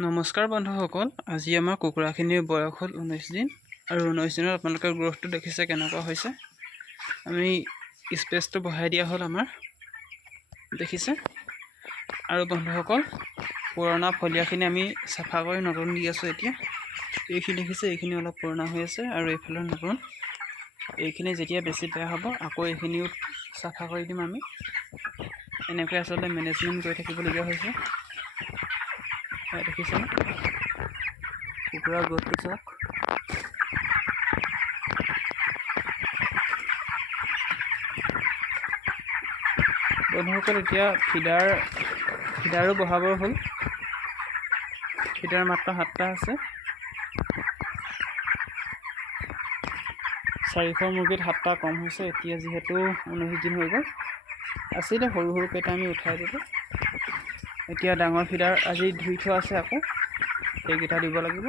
নমস্কাৰ বন্ধুসকল, আজি আমাৰ কুকুৰাখিনিৰ বয়স হ'ল 19 দিন আৰু 19 দিনত আপোনালোকে গ্ৰোথটো দেখিছে কেনেকুৱা হৈছে। আমি স্পেচটো বঢ়াই দিয়া হ'ল আমাৰ, দেখিছে। আৰু বন্ধুসকল, পুৰণা ফলিয়াখিনি আমি চাফা কৰি নতুন দি আছোঁ এতিয়া। এইখিনি দেখিছে, এইখিনি অলপ পুৰণা হৈ আছে আৰু এইফালে নতুন। এইখিনি যেতিয়া বেছি বেয়া হ'ব আকৌ এইখিনিও চাফা কৰি দিম আমি। এনেকৈ আচলতে মেনেজমেণ্ট কৰি থাকিবলগীয়া হৈছে। দেখিছে কুকুৰা গ্ৰোথটো চাওক। বন্ধুসকল, এতিয়া ফিডাৰো বহাবৰ হ'ল। ফিডাৰ মাত্ৰ 7টা আছে। 400 মুৰ্গীত 7টা কম হৈছে। এতিয়া যিহেতু 19 দিন হৈ গ'ল, আছিলে সৰু কেইটা আমি উঠাই দিলোঁ। এতিয়া ডাঙৰ ফিডাৰ আজি ধুই থোৱা আছে, আকৌ সেইকেইটা দিব লাগিব।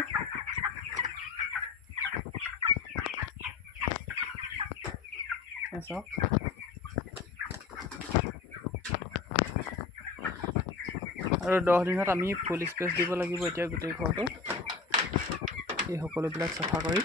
চাওক, আৰু 10 দিনত আমি ফুল স্পেচ দিব লাগিব। এতিয়া গোটেই ঘৰটো এই সকলোবিলাক চাফা কৰি